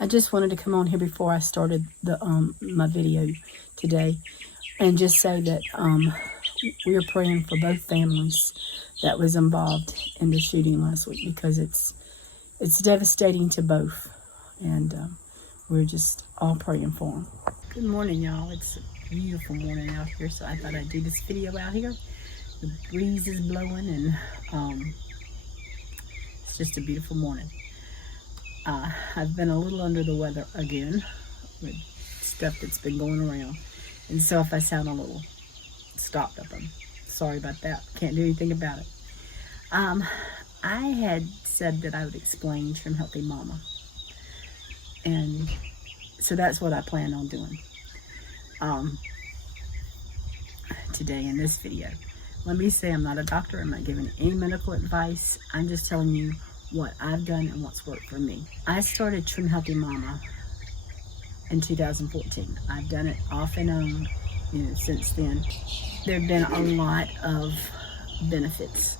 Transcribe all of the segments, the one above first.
I just wanted to come on here before I started the my video today and just say that we are praying for both families that was involved in the shooting last week, because it's devastating to both, and we're just all praying for them. Good morning, y'all. It's a beautiful morning out here, so I thought I'd do this video out here. The breeze is blowing, and it's just a beautiful morning. I've been a little under the weather again with stuff that's been going around, and so if I sound a little stopped up, I'm sorry about that. Can't do anything about it. I had said that I would explain Trim Healthy Mama, and so that's what I plan on doing today in this video. Let me say I'm not a doctor. I'm not giving any medical advice. I'm just telling you what I've done and what's worked for me. I started Trim Healthy Mama in 2014. I've done it off and on, since then. There have been a lot of benefits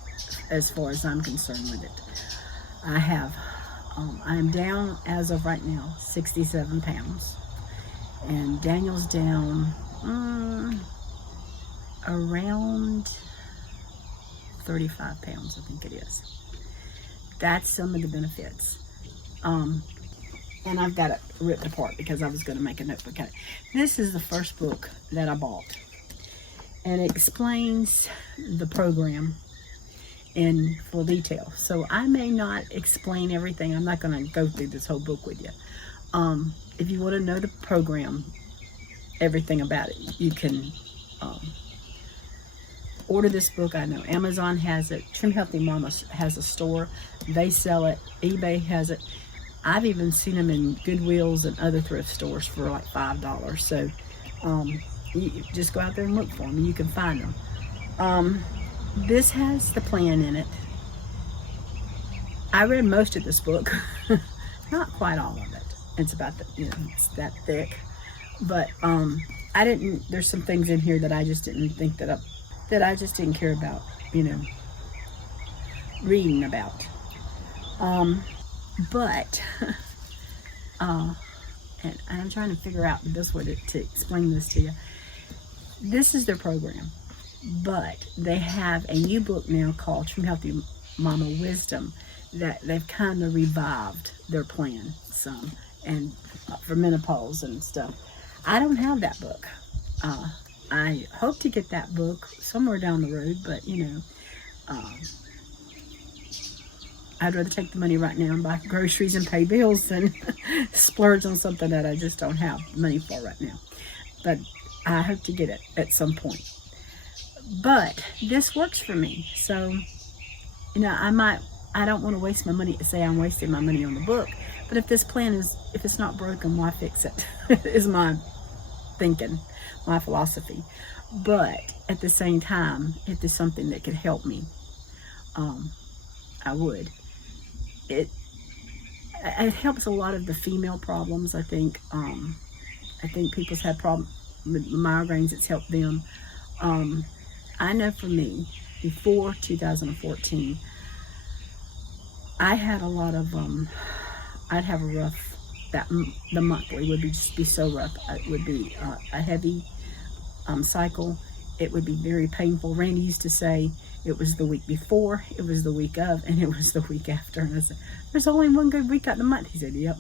as far as I'm concerned with it. I'm down, as of right now, 67 pounds. And Daniel's down around 35 pounds, I think it is. That's some of the benefits. And I've got it ripped apart because I was going to make a notebook out of it. This is the first book that I bought, and it explains the program in full detail. So I may not explain everything. I'm not going to go through this whole book with you. If you want to know the program, everything about it, you can order this book. I know Amazon has it. Trim Healthy Mama has a store. They sell it. eBay has it. I've even seen them in Goodwills and other thrift stores for like $5. So you just go out there and look for them. You can find them. This has the plan in it. I read most of this book. Not quite all of it. It's about it's that thick. But I didn't. There's some things in here that I just didn't think that I just didn't care about, reading about. But and I'm trying to figure out the best way to explain this to you. This is their program, but they have a new book now called Trim Healthy Mama Wisdom that they've kind of revived their plan some, and for menopause and stuff. I don't have that book. I hope to get that book somewhere down the road, but I'd rather take the money right now and buy groceries and pay bills than splurge on something that I just don't have money for right now. But I hope to get it at some point. But this works for me, so I don't want to waste my money. Say I'm wasting my money on the book, but if this plan if it's not broken, why fix it? Is my thinking, my philosophy. But at the same time, if there's something that could help me, I would. It helps a lot of the female problems. I think people's had problems with migraines. It's helped them. I know for me, before 2014, I had a lot of I'd have a rough. The monthly would just be so rough. It would be a heavy cycle. It would be very painful. Randy used to say it was the week before, it was the week of, and it was the week after. And I said, there's only one good week out of the month. He said, yep.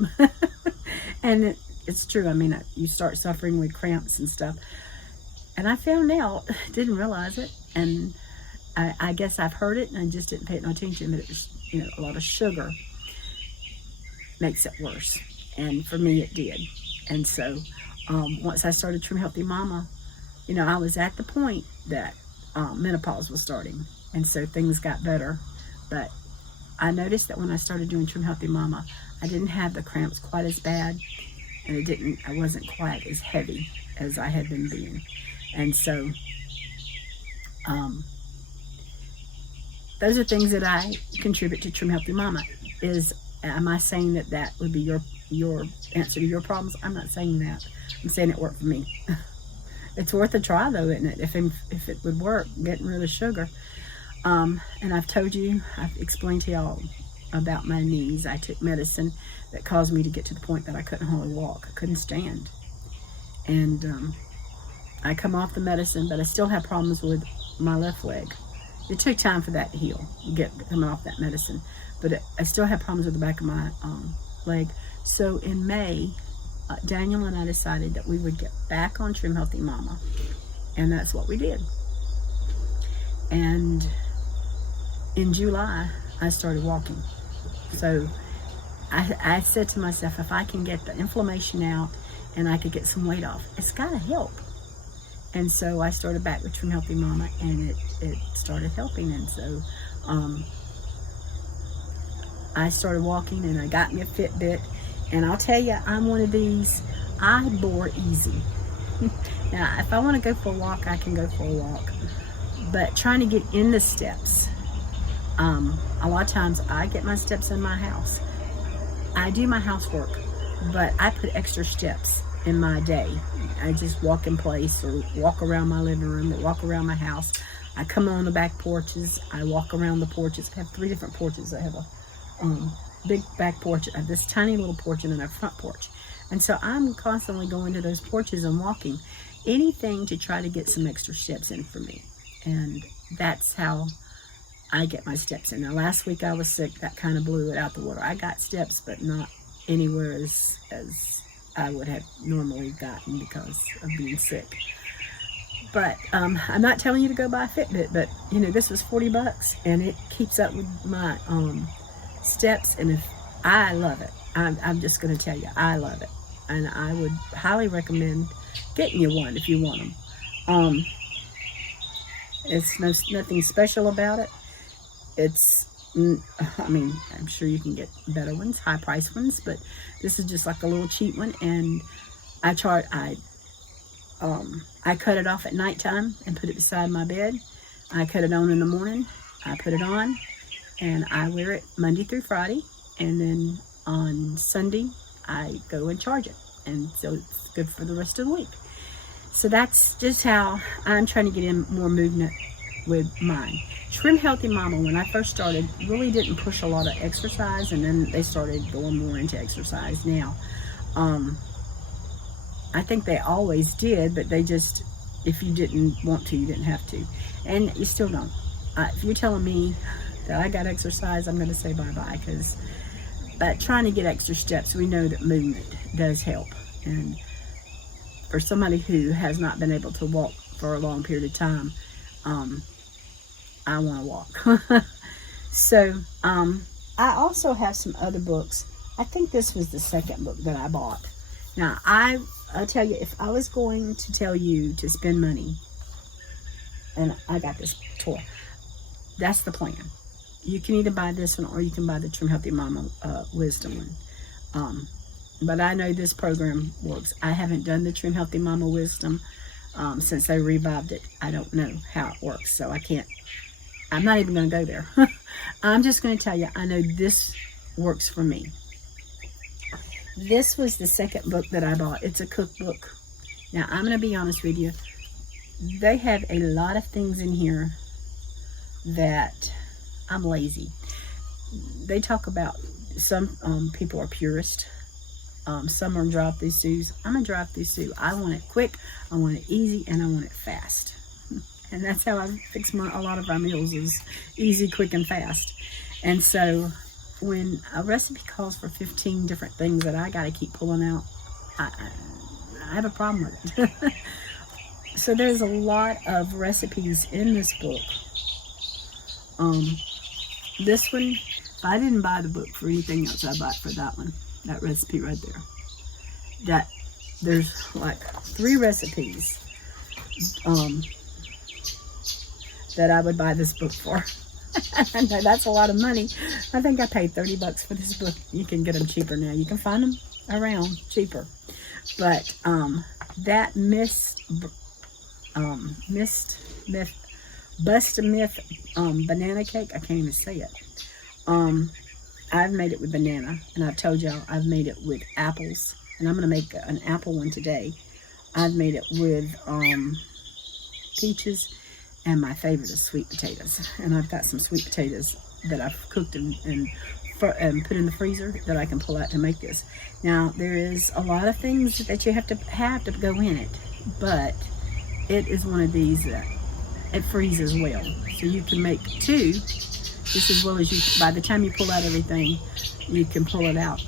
And it's true. I mean, you start suffering with cramps and stuff. And I found out, didn't realize it, and I guess I've heard it and I just didn't pay no attention, but it was, a lot of sugar makes it worse. And for me, it did. And so once I started Trim Healthy Mama, I was at the point that menopause was starting. And so things got better. But I noticed that when I started doing Trim Healthy Mama, I didn't have the cramps quite as bad. And I wasn't quite as heavy as I had been being. And so those are things that I contribute to Trim Healthy Mama. Am I saying that would be your answer to your problems? I'm not saying that. I'm saying it worked for me. It's worth a try, though, isn't it? If it would work, getting rid of sugar. And I've told you, I've explained to y'all about my knees. I took medicine that caused me to get to the point that I couldn't hardly walk. I couldn't stand. And I come off the medicine, but I still have problems with my left leg. It took time for that to heal, coming off that medicine. But I still have problems with the back of my leg. So in May, Daniel and I decided that we would get back on Trim Healthy Mama. And that's what we did. And in July, I started walking. So I said to myself, if I can get the inflammation out and I could get some weight off, it's got to help. And so I started back with Trim Healthy Mama, and it started helping. And so I started walking, and I got me a Fitbit. And I'll tell you, I'm one of these, I bore easy. Now, if I want to go for a walk, I can go for a walk. But trying to get in the steps, a lot of times I get my steps in my house. I do my housework, but I put extra steps in my day. I just walk in place, or walk around my living room, or walk around my house. I come on the back porches. I walk around the porches. I have 3 different porches. I have a big back porch, this tiny little porch, and then a front porch. And so I'm constantly going to those porches and walking. Anything to try to get some extra steps in for me. And that's how I get my steps in. Now, last week I was sick. That kind of blew it out the water. I got steps, but not anywhere as I would have normally gotten because of being sick. But I'm not telling you to go buy a Fitbit, but you know, this was $40 and it keeps up with my steps. And if I love it, I'm just going to tell you, I love it. And I would highly recommend getting you one if you want them. It's nothing special about it. I mean, I'm sure you can get better ones, high price ones, but this is just like a little cheap one. And I cut it off at nighttime and put it beside my bed. I cut it on in the morning. I put it on and I wear it Monday through Friday. And then on Sunday, I go and charge it. And so it's good for the rest of the week. So that's just how I'm trying to get in more movement with mine. Trim Healthy Mama, when I first started, really didn't push a lot of exercise, and then they started going more into exercise now. I think they always did, but they just, if you didn't want to, you didn't have to. And you still don't. If you're telling me that I got exercise, I'm going to say bye-bye, but trying to get extra steps, we know that movement does help. And for somebody who has not been able to walk for a long period of time, I want to walk. So, I also have some other books. I think this was the second book that I bought. Now, I'll tell you, if I was going to tell you to spend money, and I got this toy, that's the plan. You can either buy this one or you can buy the Trim Healthy Mama Wisdom one. But I know this program works. I haven't done the Trim Healthy Mama Wisdom since they revived it. I don't know how it works, so I'm not even going to go there. I'm just going to tell you, I know this works for me. This was the second book that I bought. It's a cookbook. Now, I'm going to be honest with you. They have a lot of things in here that I'm lazy. They talk about some people are purist. Some are drive-through. I'm a drive-through. I want it quick, I want it easy, and I want it fast. And that's how I fix a lot of our meals, is easy, quick, and fast. And so when a recipe calls for 15 different things that I got to keep pulling out, I have a problem with it. So there's a lot of recipes in this book. This one, I didn't buy the book for anything else. I bought for that one, that recipe right there. There's like 3 recipes that I would buy this book for. I know that's a lot of money. I think I paid $30 for this book. You can get them cheaper now. You can find them around cheaper. But that Bust a Myth banana cake, I can't even say it. I've made it with banana, and I've told y'all I've made it with apples, and I'm going to make an apple one today. I've made it with peaches, and my favorite is sweet potatoes. And I've got some sweet potatoes that I've cooked and put in the freezer that I can pull out to make this. Now, there is a lot of things that you have to go in it, but it is one of these that it freezes well. So you can make two just as well as you, by the time you pull out everything, you can pull it out.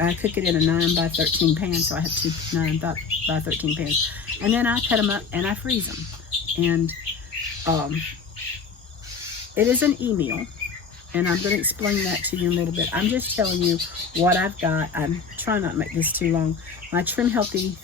I cook it in a 9 by 13 pan, so I have two 9 by 13 pans. And then I cut them up and I freeze them. And it is an e-meal, and I'm going to explain that to you in a little bit. I'm just telling you what I've got. I'm trying not to make this too long. My Trim Healthy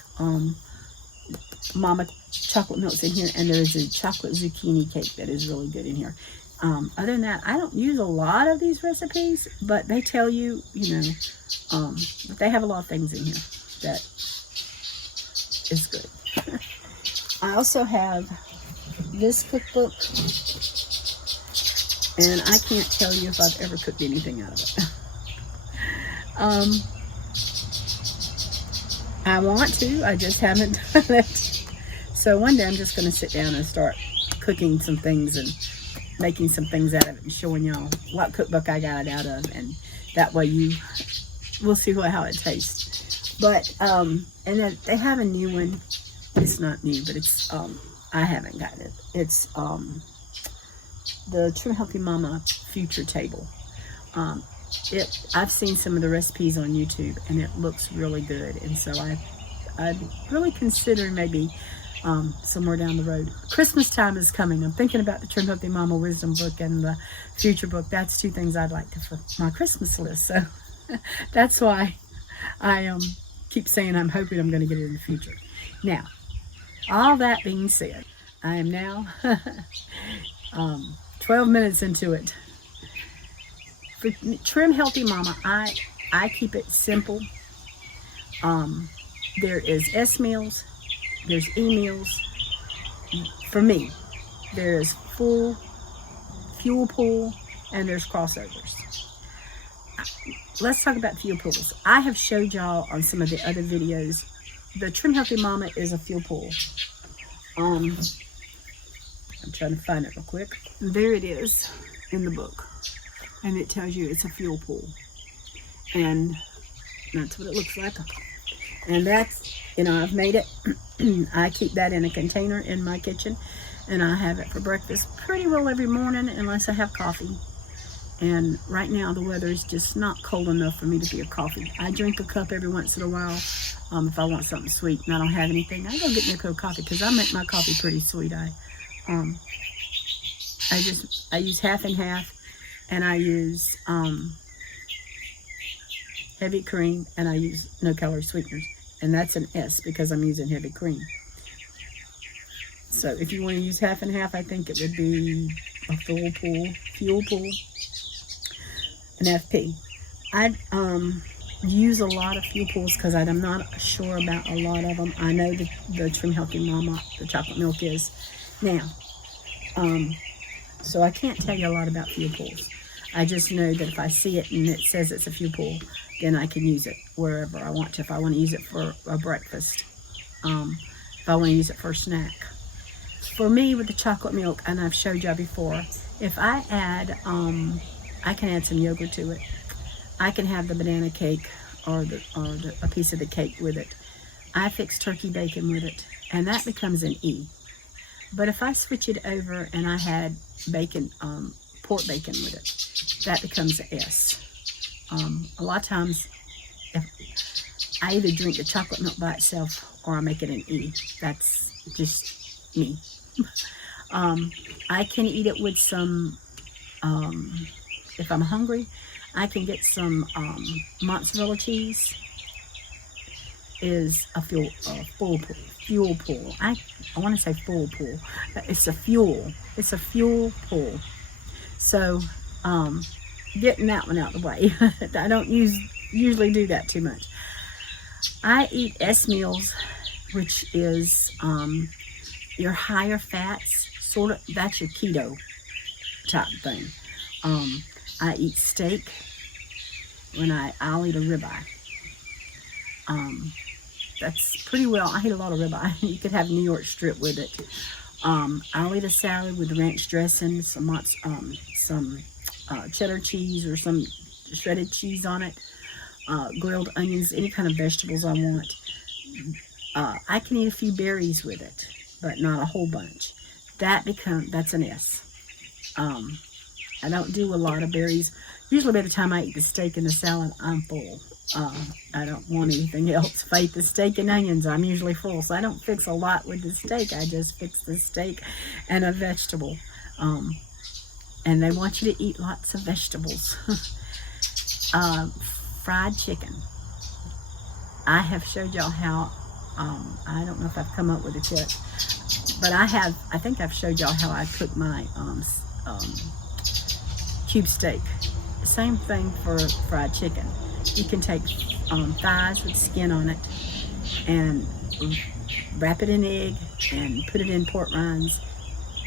Mama chocolate milk's in here, and there is a chocolate zucchini cake that is really good in here. Other than that, I don't use a lot of these recipes, but they tell you, they have a lot of things in here that is good. I also have this cookbook, and I can't tell you if I've ever cooked anything out of it. I want to, I just haven't done it. So one day I'm just going to sit down and start cooking some things and making some things out of it and showing y'all what cookbook I got it out of, and that way we'll see how it tastes. But and then they have a new one. It's not new, but it's I haven't gotten it. It's the Trim Healthy Mama Future Table. I've seen some of the recipes on YouTube, and it looks really good, and so I'm really considering maybe somewhere down the road. Christmas time is coming. I'm thinking about the Trim Healthy Mama Wisdom book and the Future book. That's two things I'd like to for my Christmas list. So that's why I keep saying I'm hoping I'm going to get it in the future. Now, all that being said, I am now 12 minutes into it. For Trim Healthy Mama, I keep it simple. There is S meals, there's E meals. For me, there's full fuel pool, and there's crossovers. Let's talk about fuel pools. I have showed y'all on some of the other videos. The Trim Healthy Mama is a fuel pool. I'm trying to find it real quick. There it is in the book, and it tells you it's a fuel pool, and that's what it looks like. And that's, I've made it. I keep that in a container in my kitchen, and I have it for breakfast pretty well every morning unless I have coffee. And right now the weather is just not cold enough for me to be a coffee. I drink a cup every once in a while if I want something sweet and I don't have anything. I go get me a cup of coffee because I make my coffee pretty sweet. I use half and half, and I use heavy cream, and I use no calorie sweeteners, and that's an S because I'm using heavy cream. So if you want to use half and half, I think it would be a fuel pool, an FP. I use a lot of fuel pools because I'm not sure about a lot of them. I know that the Trim Healthy Mama, the chocolate milk is now. So I can't tell you a lot about fuel pools. I just know that if I see it and it says it's a fuel pool, then I can use it wherever I want to. If I want to use it for a breakfast, if I want to use it for a snack. For me, with the chocolate milk, and I've showed y'all before, if I add, I can add some yogurt to it. I can have the banana cake or a piece of the cake with it. I fix turkey bacon with it, and that becomes an E. But if I switch it over and I had bacon, pork bacon with it, that becomes an S. A lot of times, if I either drink the chocolate milk by itself or I make it an E. That's just me. I can eat it with some, if I'm hungry, I can get some mozzarella cheese. Is a fuel pool. I want to say full pool. It's a fuel pool. So getting that one out of the way. I don't usually do that too much. I eat S meals, which is your higher fats, sort of. That's your keto type thing. I eat steak when I'll eat a ribeye. That's pretty well. I eat a lot of ribeye. You could have New York strip with it. I'll eat a salad with ranch dressing, some cheddar cheese or some shredded cheese on it, grilled onions, any kind of vegetables I want. I can eat a few berries with it, but not a whole bunch. That's an S. I don't do a lot of berries. Usually by the time I eat the steak and the salad, I'm full. I don't want anything else. If I eat the steak and onions, I'm usually full. So I don't fix a lot with the steak. I just fix the steak and a vegetable. And they want you to eat lots of vegetables. Fried chicken. I have showed y'all how, I don't know if I've come up with it yet, but I think I've showed y'all how I cook my cube steak. Same thing for fried chicken. You can take thighs with skin on it and wrap it in egg and put it in pork rinds.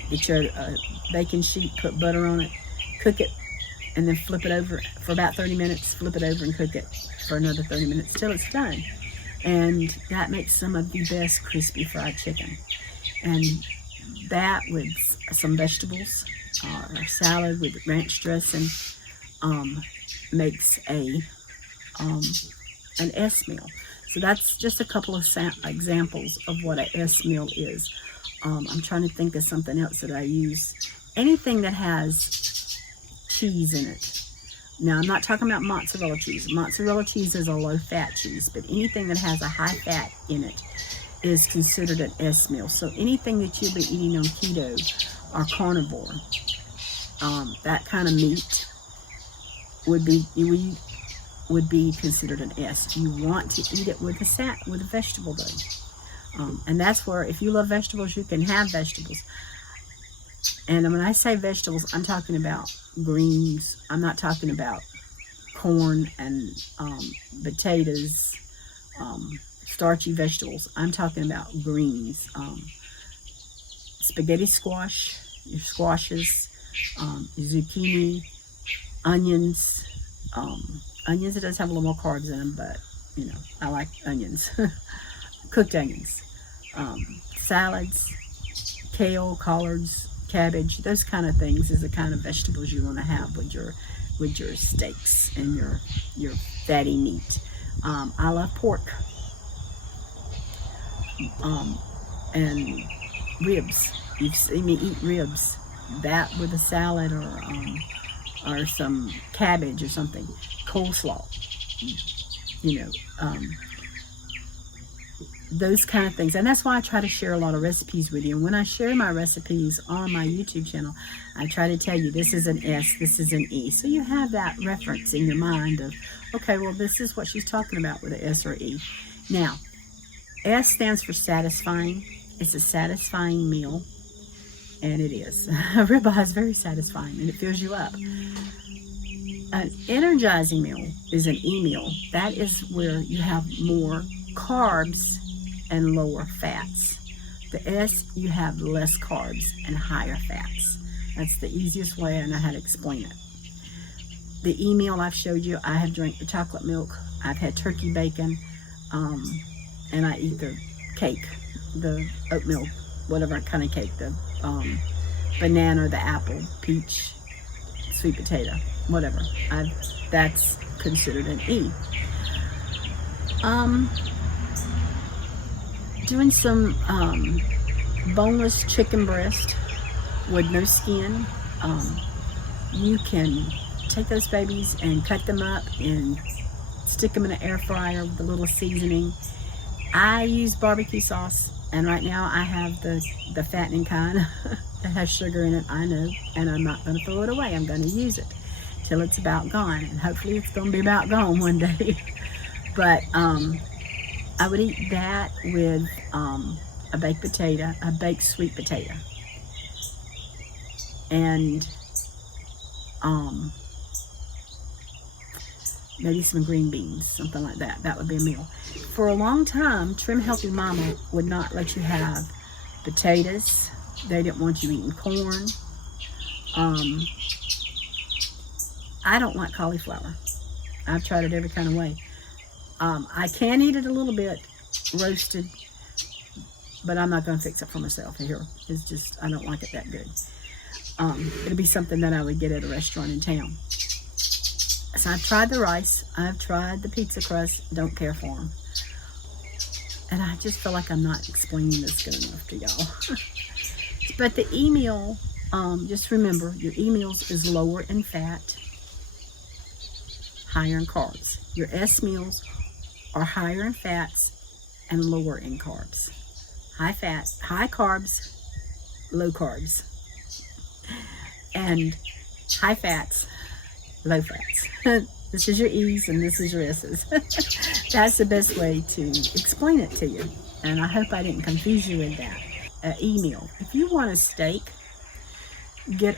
Get your baking sheet, put butter on it, cook it, and then flip it over for about 30 minutes, flip it over and cook it for another 30 minutes till it's done. And that makes some of the best crispy fried chicken. And that with some vegetables, or salad with ranch dressing, makes an S meal. So that's just a couple of examples of what a S meal is. I'm trying to think of something else that I use. Anything that has cheese in it. Now, I'm not talking about mozzarella cheese. Mozzarella cheese is a low-fat cheese, but anything that has a high fat in it is considered an S meal. So anything that you'll be eating on keto or carnivore, that kind of meat would be considered an S. You want to eat it with a vegetable though. And that's where, if you love vegetables, you can have vegetables. And when I say vegetables, I'm talking about greens. I'm not talking about corn and potatoes, starchy vegetables. I'm talking about greens. Spaghetti squash, your squashes, zucchini, onions. Onions, it does have a little more carbs in them, but you know, I like onions. Cooked onions. Salads, kale, collards, cabbage, those kind of things is the kind of vegetables you want to have with your steaks and your fatty meat. I love pork and ribs. You've seen me eat ribs. That with a salad or some cabbage or something, coleslaw. You know, those kind of things. And that's why I try to share a lot of recipes with you. And when I share my recipes on my YouTube channel, I try to tell you this is an S, this is an E. So you have that reference in your mind of, okay, well, this is what she's talking about with an S or E. Now, S stands for satisfying. It's a satisfying meal. And it is. A ribeye is very satisfying and it fills you up. An energizing meal is an E meal. That is where you have more carbs and lower fats. The S, you have less carbs and higher fats. That's the easiest way I know how to explain it. The E meal I've showed you, I have drank the chocolate milk, I've had turkey bacon, and I eat the cake, the oatmeal, whatever kind of cake, the banana, the apple, peach, sweet potato, whatever. That's considered an E. Doing some boneless chicken breast with no skin. You can take those babies and cut them up and stick them in an air fryer with a little seasoning. I use barbecue sauce, and right now I have the fattening kind that has sugar in it, I know, and I'm not going to throw it away. I'm going to use it till it's about gone, and hopefully it's going to be about gone one day. But I would eat that with a baked potato, a baked sweet potato, and maybe some green beans, something like that. That would be a meal. For a long time, Trim Healthy Mama would not let you have potatoes. They didn't want you eating corn. I don't like cauliflower. I've tried it every kind of way. I can eat it a little bit roasted, but I'm not going to fix it for myself here. It's just, I don't like it that good. It'll be something that I would get at a restaurant in town. So I've tried the rice. I've tried the pizza crust. Don't care for them. And I just feel like I'm not explaining this good enough to y'all. But the E-meal, just remember, your E-meals is lower in fat, higher in carbs. Your S meals are higher in fats and lower in carbs. High fat, high carbs, low carbs. And high fats, low fats. This is your E's and this is your S's. That's the best way to explain it to you. And I hope I didn't confuse you with that. E-meal. If you want a steak, get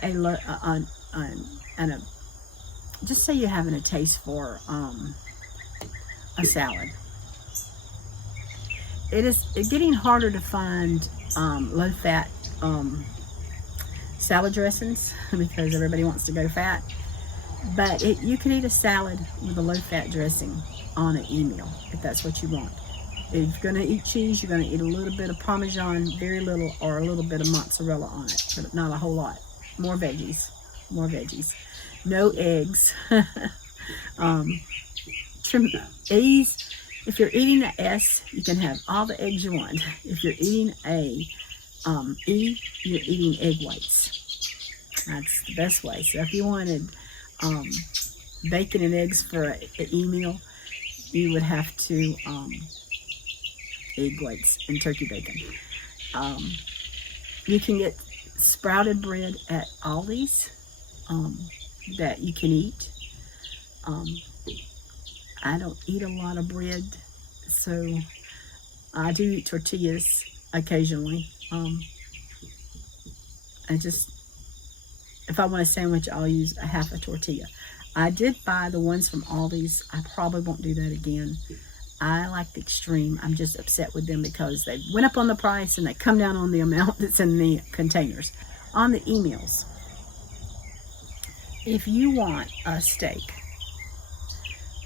just say you're having a taste for a salad. It's getting harder to find low-fat salad dressings because everybody wants to go fat. But you can eat a salad with a low-fat dressing on an E-meal if that's what you want. If you're going to eat cheese, you're going to eat a little bit of Parmesan, very little, or a little bit of mozzarella on it, but not a whole lot. More veggies. No eggs. Trim E's. If you're eating an S, you can have all the eggs you want. If you're eating a E, you're eating egg whites. That's the best way. So if you wanted bacon and eggs for an E-meal, you would have to egg whites and turkey bacon. You can get sprouted bread at Aldi's that you can eat. I don't eat a lot of bread, so I do eat tortillas occasionally. If I want a sandwich, I'll use a half a tortilla. I did buy the ones from Aldi's. I probably won't do that again. I like the extreme. I'm just upset with them because they went up on the price and they come down on the amount that's in the containers. On the E-meals, if you want a steak,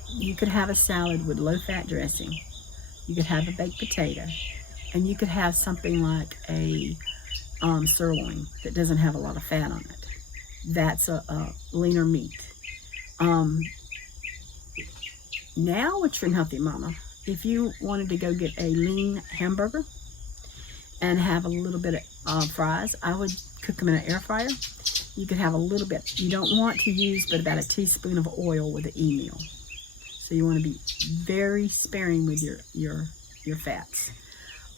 you could have a salad with low-fat dressing. You could have a baked potato, and you could have something like a sirloin that doesn't have a lot of fat on it. That's a leaner meat. Now with Trim Healthy Mama, if you wanted to go get a lean hamburger and have a little bit of fries, I would cook them in an air fryer. You could have a little bit. You don't want to use but about a teaspoon of oil with an E-meal. So you want to be very sparing with your fats.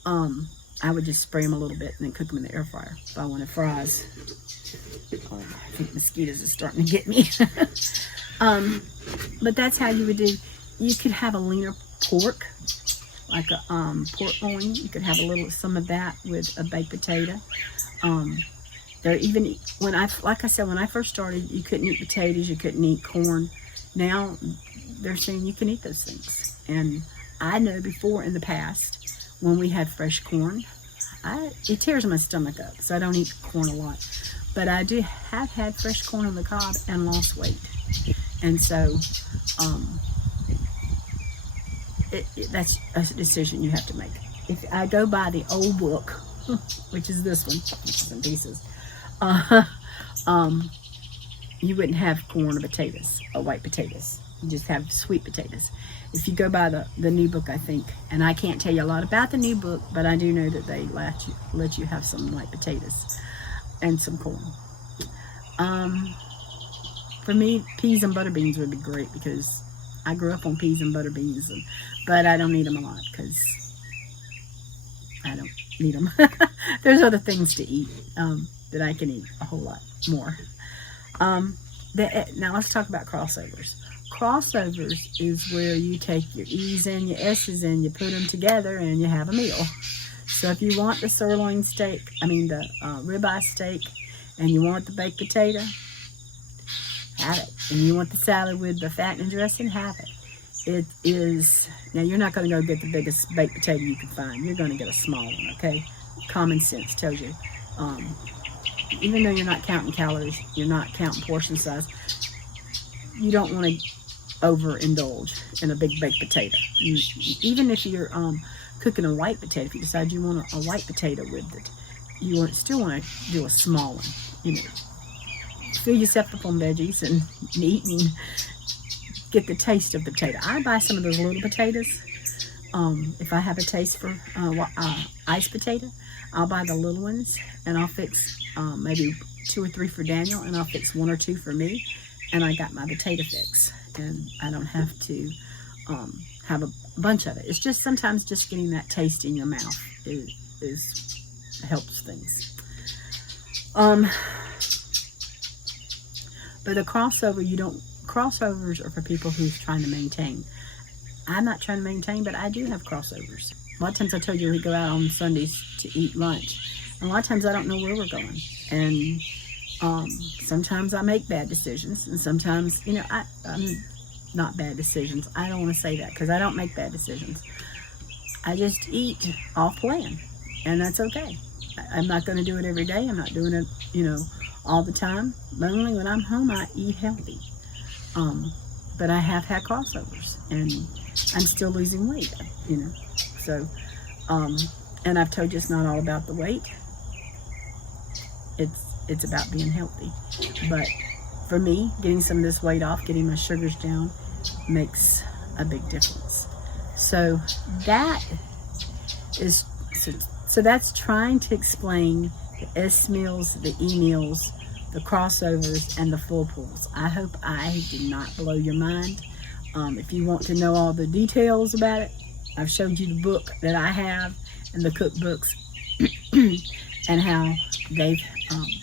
I would just spray them a little bit and then cook them in the air fryer if I wanted fries. I think mosquitoes are starting to get me. But that's how you would do. You could have a leaner pork, like a pork loin. You could have some of that with a baked potato. Like I said, when I first started, you couldn't eat potatoes, you couldn't eat corn. Now they're saying you can eat those things. And I know before in the past, when we had fresh corn, it tears my stomach up, so I don't eat corn a lot. But I have had fresh corn on the cob and lost weight. And so that's a decision you have to make. If I go by the old book, which is this one, pieces and pieces, you wouldn't have corn or potatoes or white potatoes. You just have sweet potatoes. If you go by the new book, I think, and I can't tell you a lot about the new book, but I do know that they let you have some white potatoes and some corn. For me, peas and butter beans would be great because I grew up on peas and butter beans, but I don't eat them a lot because I don't need them. There's other things to eat that I can eat a whole lot more. Now let's talk about crossovers. Crossovers is where you take your E's and your S's and you put them together and you have a meal. So if you want the sirloin steak, the ribeye steak, and you want the baked potato, have it. And you want the salad with the fat and dressing, have it. It is, now you're not going to go get the biggest baked potato you can find. You're going to get a small one, okay? Common sense tells you. Even though you're not counting calories, you're not counting portion size, you don't want to overindulge in a big baked potato. Even if you're cooking a white potato, if you decide you want a white potato with it, you still want to do a small one. Fill yourself up on veggies and eating get the taste of the potato. I buy some of those little potatoes. If I have a taste for iced potato, I'll buy the little ones, and I'll fix maybe 2 or 3 for Daniel, and I'll fix 1 or 2 for me, and I got my potato fix, and I don't have to have a bunch of it. It's just sometimes just getting that taste in your mouth helps things. But a crossover, crossovers are for people who's trying to maintain. I'm not trying to maintain, but I do have crossovers. A lot of times I told you we go out on Sundays to eat lunch. And a lot of times I don't know where we're going. And sometimes I make bad decisions. And sometimes, I'm not bad decisions. I don't want to say that because I don't make bad decisions. I just eat off plan. And that's okay. I'm not going to do it every day. I'm not doing it, all the time. But only when I'm home, I eat healthy. But I have had crossovers. And I'm still losing weight, So, and I've told you it's not all about the weight. It's about being healthy. But for me, getting some of this weight off, getting my sugars down, makes a big difference. So that is, so that's trying to explain the S meals, the E meals, the crossovers, and the full pools. I hope I did not blow your mind. If you want to know all the details about it, I've showed you the book that I have and the cookbooks and how they've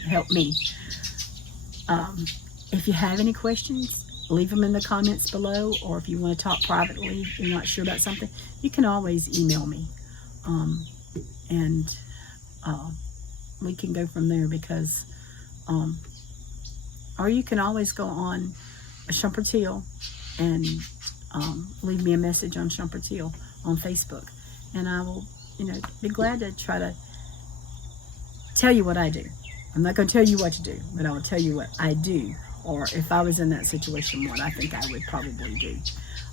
helped me. If you have any questions, leave them in the comments below, or if you want to talk privately, you're not sure about something, you can always email me. And we can go from there because, or you can always go on Shumpert and leave me a message on Shumpert on Facebook, and I will, be glad to try to tell you what I do. I'm not going to tell you what to do, but I will tell you what I do, or if I was in that situation, what I think I would probably do.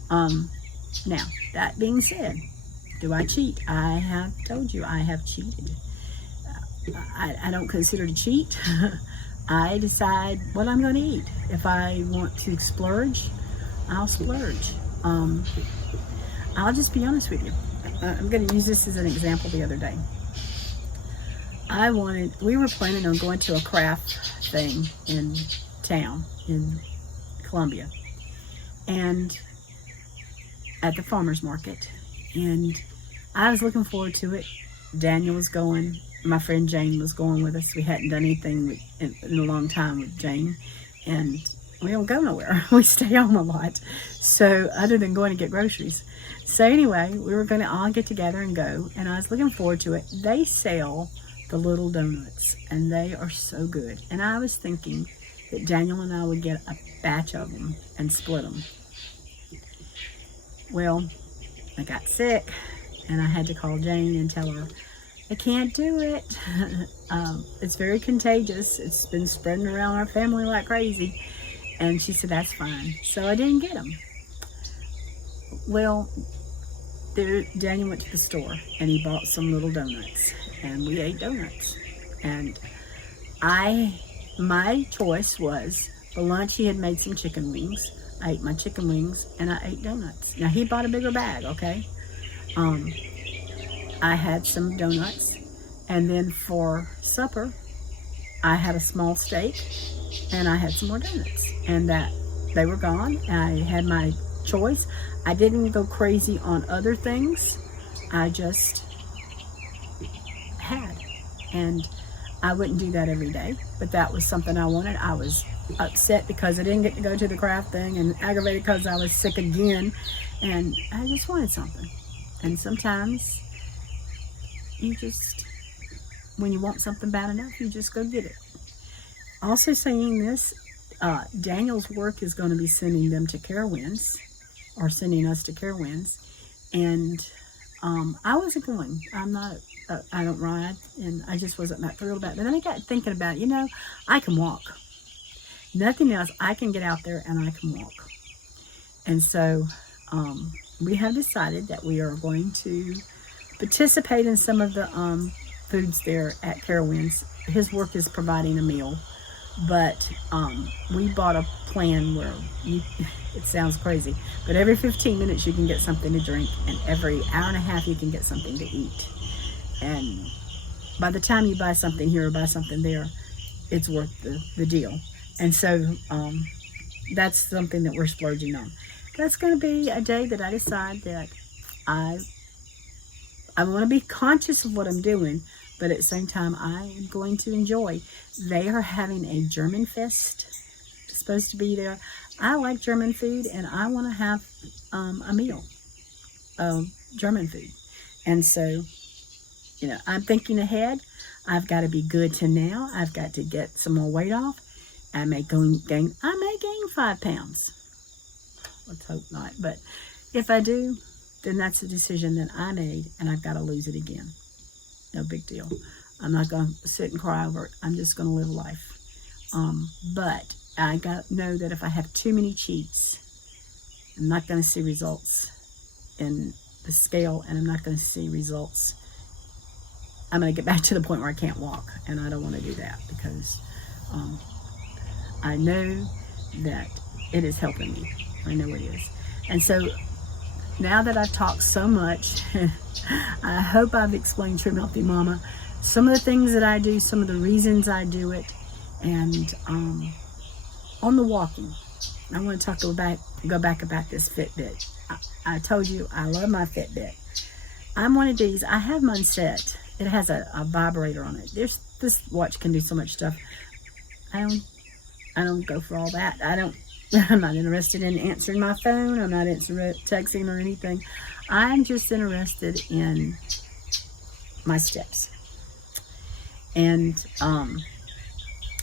Now, that being said, do I cheat? I have told you I have cheated. I don't consider it a cheat. I decide what I'm going to eat. If I want to splurge, I'll splurge. I'll just be honest with you. I'm going to use this as an example the other day. We were planning on going to a craft thing in town in Columbia, and at the farmer's market, and I was looking forward to it. Daniel was going. My friend Jane was going with us. We hadn't done anything in a long time with Jane, and we don't go nowhere. We stay home a lot. So other than going to get groceries. So anyway, we were going to all get together and go, and I was looking forward to it. They sell the little donuts, and they are so good. And I was thinking that Daniel and I would get a batch of them and split them. Well, I got sick, and I had to call Jane and tell her, I can't do it. It's very contagious. It's been spreading around our family like crazy. And she said, that's fine. So I didn't get them. Well, Daniel went to the store and he bought some little donuts. And we ate donuts. And my choice was, for lunch he had made some chicken wings. I ate my chicken wings and I ate donuts. Now he bought a bigger bag, okay? I had some donuts, and then for supper, I had a small steak, and I had some more donuts, and they were gone. I had my choice. I didn't go crazy on other things. I just had, and I wouldn't do that every day, but that was something I wanted. I was upset because I didn't get to go to the craft thing, and aggravated because I was sick again, and I just wanted something. And sometimes when you want something bad enough, you just go get it. Also saying this, Daniel's work is going to be sending them to Carowinds, or sending us to Carowinds, and I wasn't going. I don't ride, and I just wasn't that thrilled about it. But then I got thinking about it. I can walk. Nothing else, I can get out there and I can walk. And so we have decided that we are going to participate in some of the foods there at Carowinds. His work is providing a meal But we bought a plan where it sounds crazy, but every 15 minutes you can get something to drink, and every hour and a half you can get something to eat. And by the time you buy something here or buy something there, it's worth the deal. And so that's something that we're splurging on. That's going to be a day that I decide that I want to be conscious of what I'm doing, but at the same time, I am going to enjoy. They are having a German fest. It's supposed to be there. I like German food, and I want to have a meal of German food. And so, I'm thinking ahead. I've got to be good to now. I've got to get some more weight off. I may gain 5 pounds. Let's hope not. But if I do, then that's a decision that I made, and I've got to lose it again. No big deal. I'm not going to sit and cry over it. I'm just going to live life. But I got to know that if I have too many cheats, I'm not going to see results in the scale, and I'm not going to see results. I'm going to get back to the point where I can't walk, and I don't want to do that because I know that it is helping me. I know it is. And so now that I've talked so much, I hope I've explained Trim Healthy Mama, some of the things that I do, some of the reasons I do it, and on the walking, I want to go back about this Fitbit. I told you I love my Fitbit. I'm one of these. I have mine set. It has a vibrator on it. This watch can do so much stuff. I don't go for all that. I'm not interested in answering my phone. I'm not texting or anything. I'm just interested in my steps. And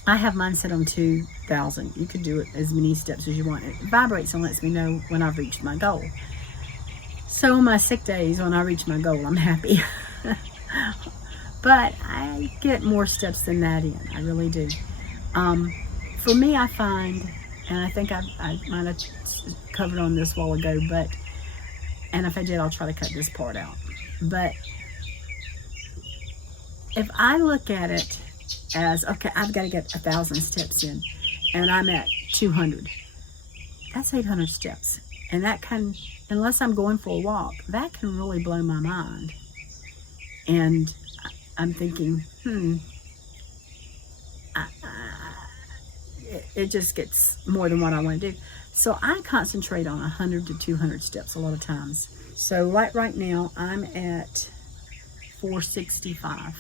I have mine set on 2,000. You could do it as many steps as you want. It vibrates and lets me know when I've reached my goal. So on my sick days, when I reach my goal, I'm happy. But I get more steps than that in. I really do. For me, I find, and I think I might have covered on this a while ago, and if I did, I'll try to cut this part out. But if I look at it as, okay, I've got to get 1,000 steps in, and I'm at 200, that's 800 steps. And that can, unless I'm going for a walk, that can really blow my mind. And I'm thinking, it just gets more than what I want to do. So I concentrate on 100 to 200 steps a lot of times. So right now, I'm at 465.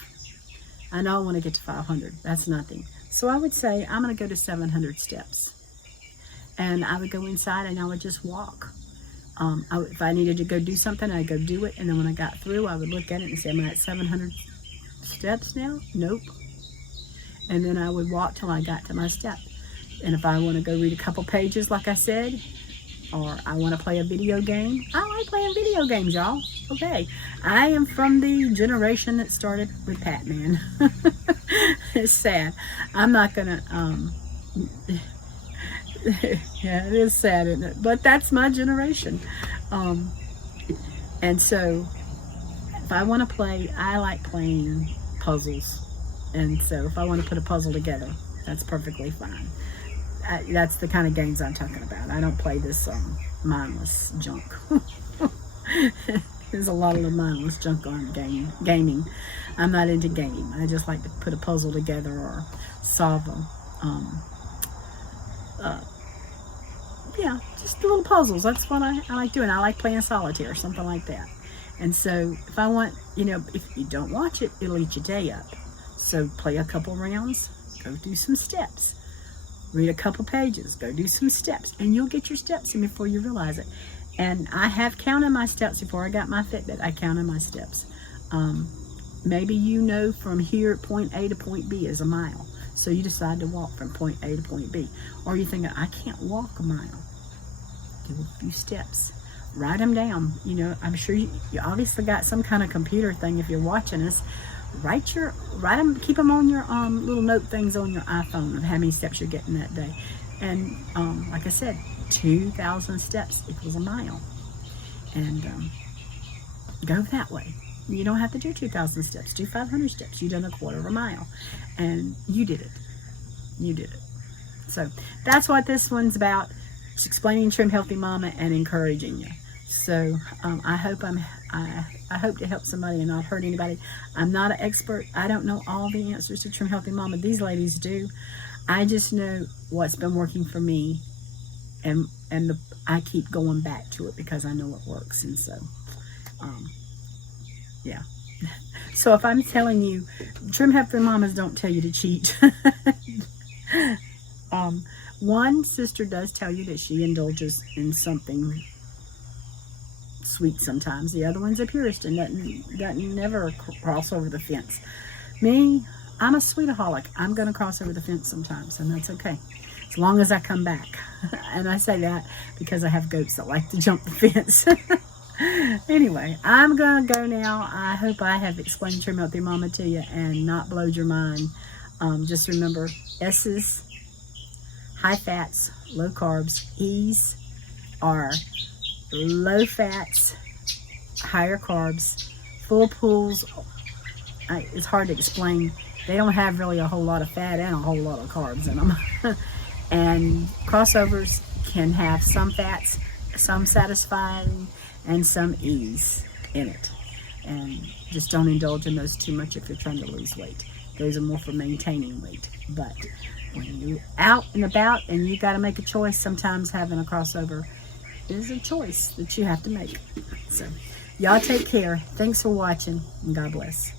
I know I want to get to 500. That's nothing. So I would say I'm going to go to 700 steps. And I would go inside and I would just walk. If I needed to go do something, I'd go do it. And then when I got through, I would look at it and say, am I at 700 steps now? Nope. And then I would walk till I got to my step. And if I want to go read a couple pages, like I said, or I want to play a video game, I like playing video games, y'all. Okay. I am from the generation that started with Pac-Man. It's sad. I'm not going to, yeah, it is sad, isn't it? But that's my generation. And so if I want to play, I like playing puzzles. And so if I want to put a puzzle together, that's perfectly fine. That's the kind of games I'm talking about. I don't play this mindless junk. There's a lot of mindless junk on gaming. I'm not into gaming. I just like to put a puzzle together or solve just little puzzles. That's what I like doing. I like playing solitaire or something like that. And so if I want, if you don't watch it, it'll eat your day up. So play a couple rounds, go do some steps. Read a couple pages, go do some steps, and you'll get your steps in before you realize it. And I have counted my steps before I got my Fitbit. I counted my steps. Maybe from here at point A to point B is a mile. So you decide to walk from point A to point B. Or you think, I can't walk a mile. Do a few steps. Write them down. I'm sure you obviously got some kind of computer thing if you're watching us. Write them, keep them on your little note things on your iPhone of how many steps you're getting that day. And like I said, 2,000 steps equals a mile. And go that way. You don't have to do 2,000 steps. Do 500 steps. You've done a quarter of a mile. And you did it. You did it. So that's what this one's about. It's explaining Trim Healthy Mama and encouraging you. So I hope to help somebody and not hurt anybody. I'm not an expert. I don't know all the answers to Trim Healthy Mama. These ladies do. I just know what's been working for me, and I keep going back to it because I know it works. And so, yeah. So if I'm telling you, Trim Healthy Mamas don't tell you to cheat. One sister does tell you that she indulges in something sweet sometimes. The other one's a purist and doesn't never cross over the fence. Me, I'm a sweetaholic. I'm going to cross over the fence sometimes, and that's okay, as long as I come back. And I say that because I have goats that like to jump the fence. Anyway, I'm going to go now. I hope I have explained Trim Healthy Mama to you and not blowed your mind. Just remember, S's, high fats, low carbs. E's are low fats, higher carbs. Full pools, it's hard to explain. They don't have really a whole lot of fat and a whole lot of carbs in them. And crossovers can have some fats, some satisfying, and some E's in it. And just don't indulge in those too much if you're trying to lose weight. Those are more for maintaining weight. But when you're out and about and you got to make a choice, sometimes having a crossover is a choice that you have to make. So y'all take care. Thanks for watching, and God bless.